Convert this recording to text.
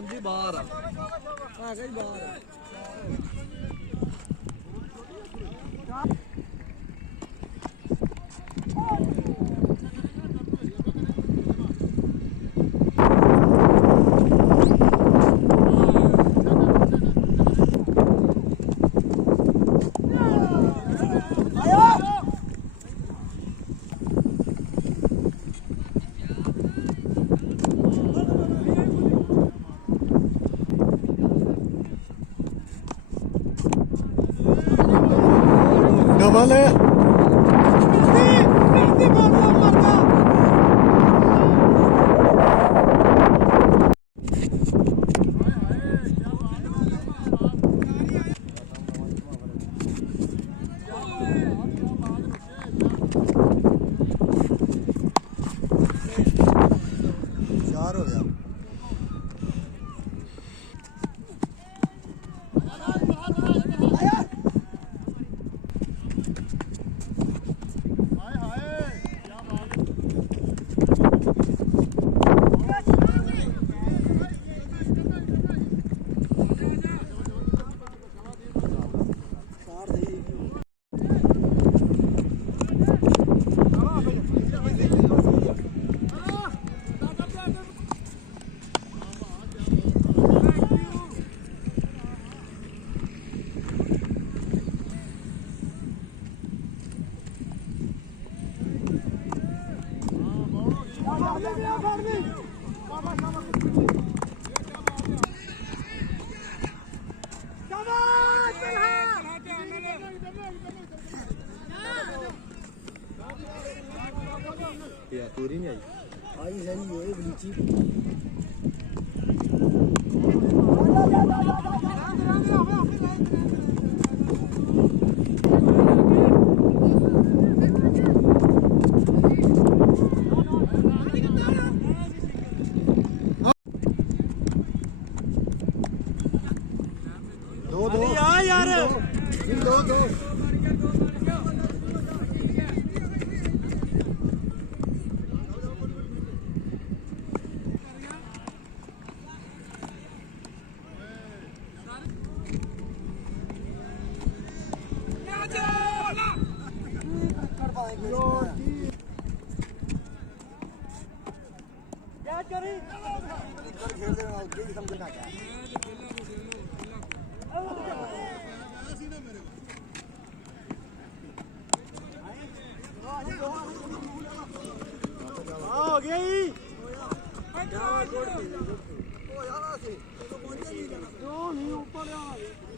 ਉਂਝ ਹੀ ਬਾਹਰ ਆ ਹੈਗਾ ਹੀ ਬਾਹਰ ਆ ਡਬਲ ਚਾਰ ਹੋ ਗਿਆ ਯਾ ਪੂਰੀ ਨਹੀਂ ਆਈ ਆਈ ਸਹੀ ਹੋਏ ਬਲੀਚੀ ਦੋ ਆ ਯਾਰ ਦੋ क्या करी खेलते हैं जो भी समझना क्या हो गई क्या नहीं ऊपर